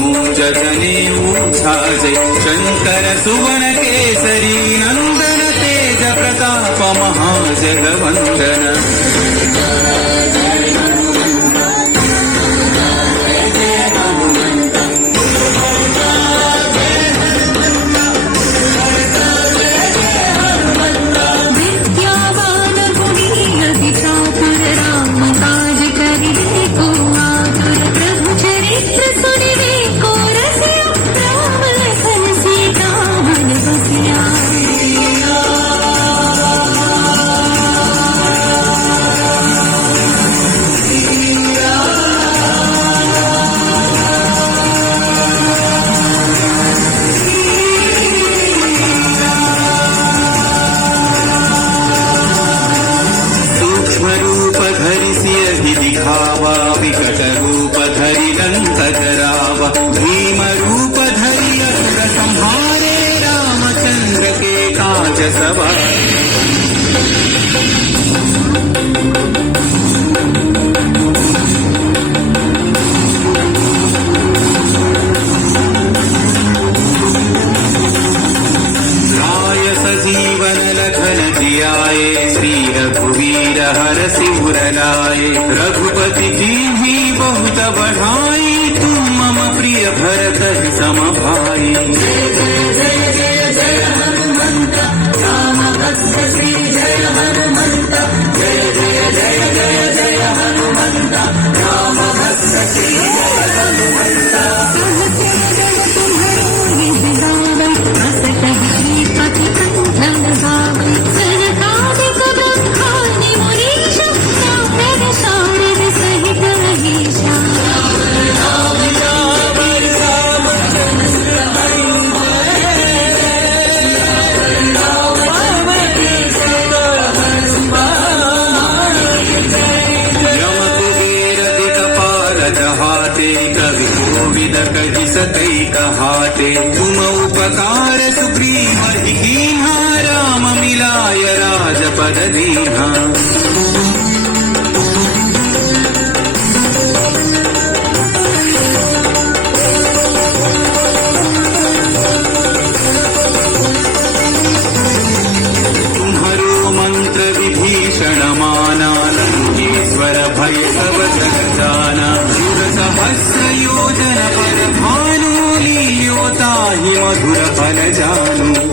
मुंजने ऊर्धाजय शंकर सुवन केसरी नंदन तेज प्रताप महाजगवंदन विकट रूप धरि दंत करावा भीम रूप धरि असुर संहारे रामचंद्र के काज सवारे राय सजीवन लखन जियाए श्री रघुवीर हर सिर लाए रघुपति कीन्ही बहुत बढ़ाई तुम मम प्रिय भरत सम भाई जय जय जय जय जय हनुमंत राम भक्त श्री जय हनुमंत जय जय जय जय जय हनुमंत राम भक्त श्री जय हनुमंत कही सतई कहाते तुम उपकार सुग्रीव ही कीन्हा राम मिलाय राजपद दीन्हा तुम्हारो मंत्र विभीषण माना लंकेश्वर भय सब जग जाना जुग सहस्र योजन पर भानु लील्योताहि मधुर फल जानू